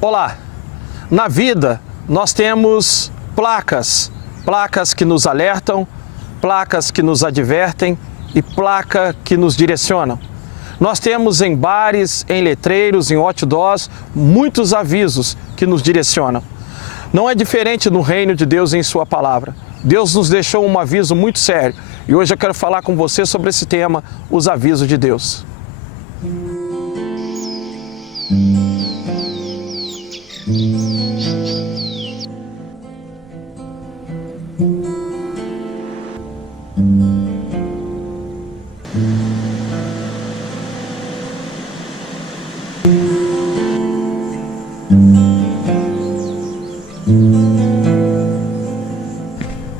Olá! Na vida nós temos placas que nos alertam, placas que nos advertem e placa que nos direcionam. Nós temos em bares, em letreiros, em outdoors, muitos avisos que nos direcionam. Não é diferente no reino de Deus em sua palavra. Deus nos deixou um aviso muito sério e hoje eu quero falar com você sobre esse tema, os avisos de Deus.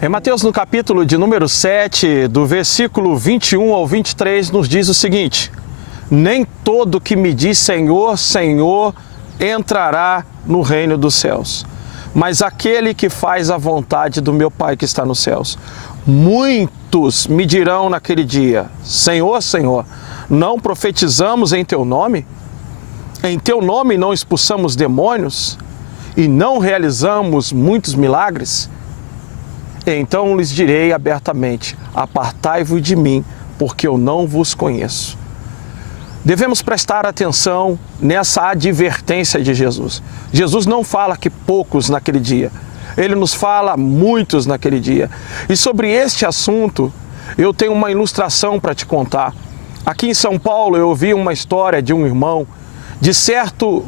Em Mateus, no capítulo de número 7, do versículo 21 ao 23, nos diz o seguinte: nem todo que me diz Senhor, Senhor, entrará no reino dos céus, mas aquele que faz a vontade do meu Pai que está nos céus. Muitos me dirão naquele dia: Senhor, Senhor, não profetizamos em teu nome? Em teu nome não expulsamos demônios? E não realizamos muitos milagres? Então lhes direi abertamente: apartai-vos de mim, porque eu não vos conheço. Devemos prestar atenção nessa advertência de Jesus. Jesus não fala que poucos naquele dia, Ele nos fala muitos naquele dia. E sobre este assunto, eu tenho uma ilustração para te contar. Aqui em São Paulo eu ouvi uma história de um irmão, de certo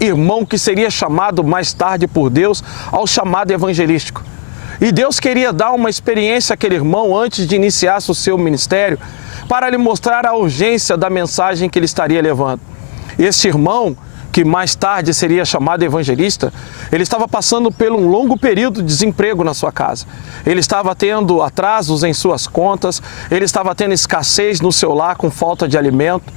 irmão que seria chamado mais tarde por Deus ao chamado evangelístico. E Deus queria dar uma experiência àquele irmão antes de iniciar o seu ministério, para lhe mostrar a urgência da mensagem que ele estaria levando. Este irmão, que mais tarde seria chamado evangelista, ele estava passando por um longo período de desemprego na sua casa. Ele estava tendo atrasos em suas contas, ele estava tendo escassez no seu lar com falta de alimento.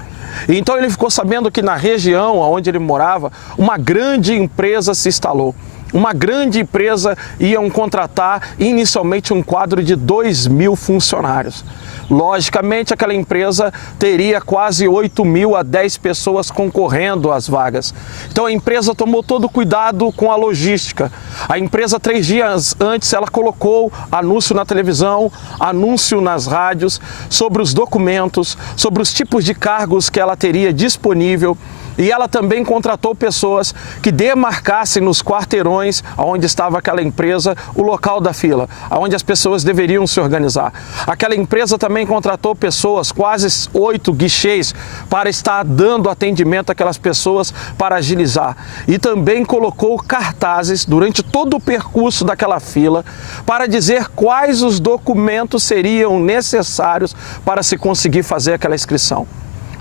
E então ele ficou sabendo que na região onde ele morava, uma grande empresa se instalou. Uma grande empresa ia contratar inicialmente um quadro de 2.000 funcionários. Logicamente, aquela empresa teria quase 8.000 a 10 pessoas concorrendo às vagas. Então a empresa tomou todo o cuidado com a logística. A empresa, 3 dias antes, ela colocou anúncio na televisão, anúncio nas rádios, sobre os documentos, sobre os tipos de cargos que ela teria disponível. E ela também contratou pessoas que demarcassem nos quarteirões onde estava aquela empresa o local da fila, onde as pessoas deveriam se organizar. Aquela empresa também contratou pessoas, quase 8 guichês, para estar dando atendimento àquelas pessoas para agilizar. E também colocou cartazes durante todo o percurso daquela fila para dizer quais os documentos seriam necessários para se conseguir fazer aquela inscrição.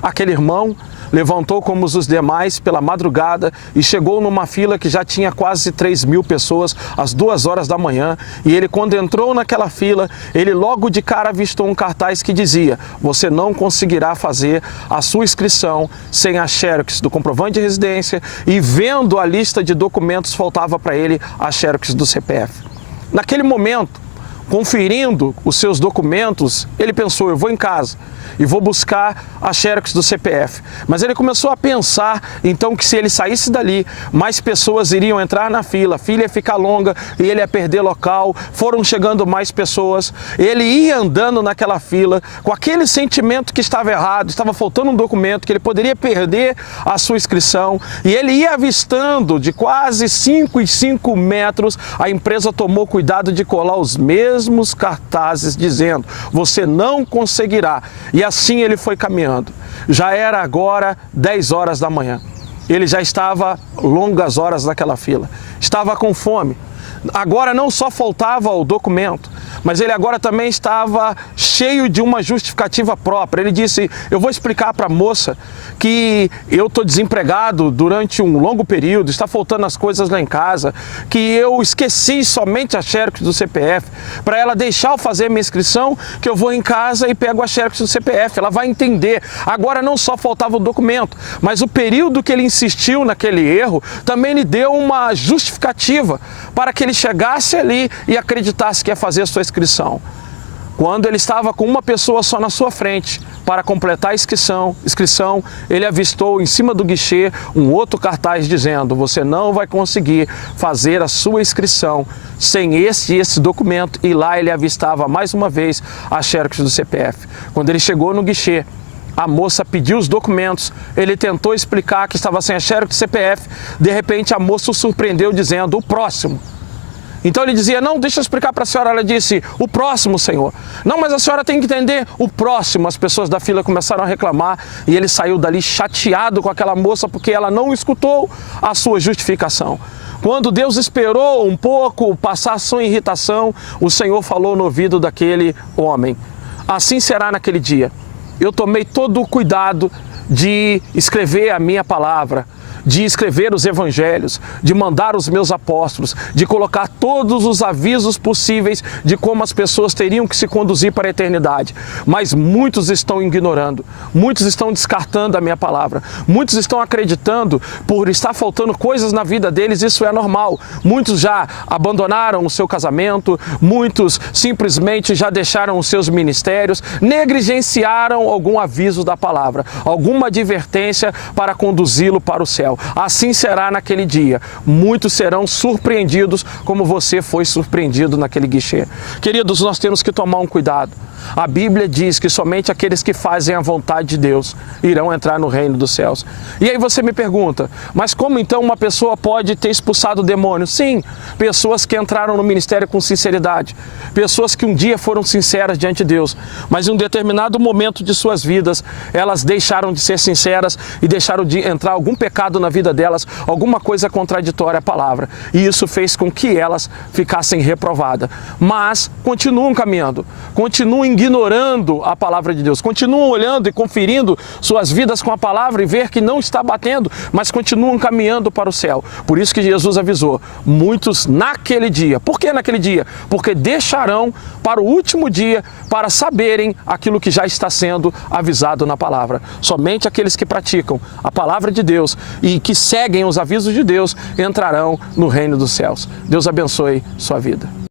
Aquele irmão levantou como os demais pela madrugada e chegou numa fila que já tinha quase 3.000 pessoas às 2 horas da manhã. E ele, quando entrou naquela fila, ele logo de cara avistou um cartaz que dizia: você não conseguirá fazer a sua inscrição sem a xerox do comprovante de residência, e vendo a lista de documentos faltava para ele a xerox do CPF. Naquele momento, conferindo os seus documentos, ele pensou: eu vou em casa e vou buscar a xerox do CPF. Mas ele começou a pensar, então, que se ele saísse dali, mais pessoas iriam entrar na fila, a fila ia ficar longa e ele ia perder local. Foram chegando mais pessoas, ele ia andando naquela fila com aquele sentimento que estava errado, estava faltando um documento, que ele poderia perder a sua inscrição, e ele ia avistando de quase 5 em 5 metros, a empresa tomou cuidado de colar os mesmos cartazes dizendo: você não conseguirá. E assim ele foi caminhando. Já era agora 10 horas da manhã. Ele já estava longas horas naquela fila. Estava com fome. Agora não só faltava o documento, mas ele agora também estava cheio de uma justificativa própria. Ele disse: eu vou explicar para a moça que eu estou desempregado durante um longo período, está faltando as coisas lá em casa, que eu esqueci somente a xerox do CPF, para ela deixar eu fazer minha inscrição, que eu vou em casa e pego a xerox do CPF, ela vai entender. Agora não só faltava o documento, mas o período que ele insistiu naquele erro também lhe deu uma justificativa para que ele chegasse ali e acreditasse que ia fazer a sua inscrição. Quando ele estava com uma pessoa só na sua frente para completar a inscrição, ele avistou em cima do guichê um outro cartaz dizendo: você não vai conseguir fazer a sua inscrição sem esse documento. E lá ele avistava mais uma vez a xerox do CPF. Quando ele chegou no guichê, a moça pediu os documentos, ele tentou explicar que estava sem a xerox do CPF, de repente a moça o surpreendeu dizendo: o próximo. Então ele dizia: não, deixa eu explicar para a senhora. Ela disse: o próximo, senhor. Não, mas a senhora tem que entender, o próximo. As pessoas da fila começaram a reclamar e ele saiu dali chateado com aquela moça porque ela não escutou a sua justificação. Quando Deus esperou um pouco passar a sua irritação, o Senhor falou no ouvido daquele homem: assim será naquele dia. Eu tomei todo o cuidado de escrever a minha palavra, de escrever os evangelhos, de mandar os meus apóstolos, de colocar todos os avisos possíveis de como as pessoas teriam que se conduzir para a eternidade. Mas muitos estão ignorando, muitos estão descartando a minha palavra, muitos estão acreditando por estar faltando coisas na vida deles, isso é normal. Muitos já abandonaram o seu casamento, muitos simplesmente já deixaram os seus ministérios, negligenciaram algum aviso da palavra, alguma advertência para conduzi-lo para o céu. Assim será naquele dia. Muitos serão surpreendidos como você foi surpreendido naquele guichê. Queridos, nós temos que tomar um cuidado. A Bíblia diz que somente aqueles que fazem a vontade de Deus irão entrar no reino dos céus. E aí você me pergunta: mas como então uma pessoa pode ter expulsado o demônio? Sim, pessoas que entraram no ministério com sinceridade, pessoas que um dia foram sinceras diante de Deus, mas em um determinado momento de suas vidas, elas deixaram de ser sinceras e deixaram de entrar algum pecado na vida delas, alguma coisa contraditória à palavra. E isso fez com que elas ficassem reprovadas. Mas continuam caminhando, continuam ignorando a palavra de Deus, continuam olhando e conferindo suas vidas com a palavra e ver que não está batendo, mas continuam caminhando para o céu. Por isso que Jesus avisou: muitos naquele dia. Por que naquele dia? Porque deixarão para o último dia para saberem aquilo que já está sendo avisado na palavra. Somente aqueles que praticam a palavra de Deus e que seguem os avisos de Deus entrarão no reino dos céus. Deus abençoe sua vida.